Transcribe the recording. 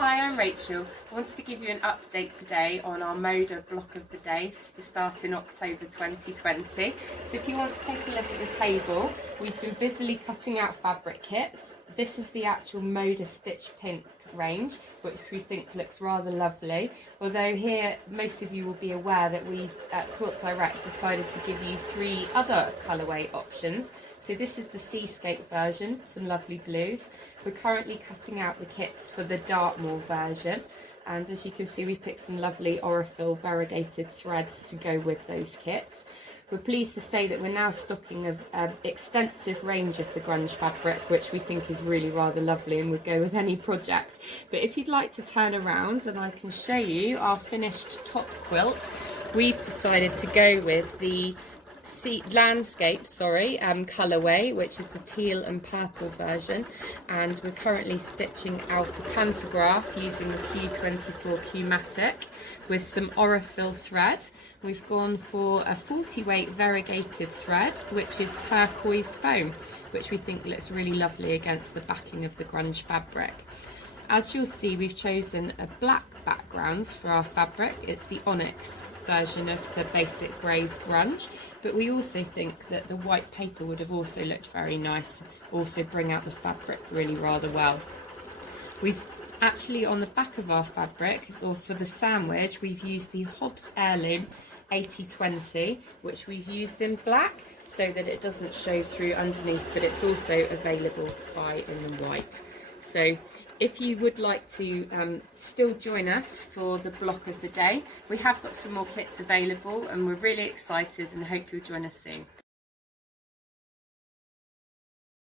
Hi, I'm Rachel. I wanted to give you an update today on our Moda block of the day to start in October 2020. So if you want to take a look at the table, we've been busily cutting out fabric kits. This is the actual Moda Stitch Pink range, which we think looks rather lovely. Although here, most of you will be aware that we've at Quilt Direct decided to give you 3 other colourway options. So this is the Seascape version, some lovely blues. We're currently cutting out the kits for the Dartmoor version, and as you can see we've picked some lovely Aurifil variegated threads to go with those kits. We're pleased to say that we're now stocking an extensive range of the grunge fabric, which we think is really rather lovely and would go with any project. But if you'd like to turn around and I can show you our finished top quilt, we've decided to go with the landscape colourway, which is the teal and purple version, and we're currently stitching out a pantograph using the Q24 Q-Matic with some Aurifil thread. We've gone for a 40 weight variegated thread, which is turquoise foam, which we think looks really lovely against the backing of the grunge fabric. As you'll see, we've chosen a black background for our fabric. It's the Onyx version of the basic greys grunge, but we also think that the white paper would have also looked very nice, also bring out the fabric really rather well. We've actually, on the back of our fabric, or for the sandwich, we've used the Hobbs Heirloom 8020, which we've used in black so that it doesn't show through underneath, but it's also available to buy in the white. So if you would like to still join us for the block of the day, we have got some more kits available and we're really excited and hope you'll join us soon.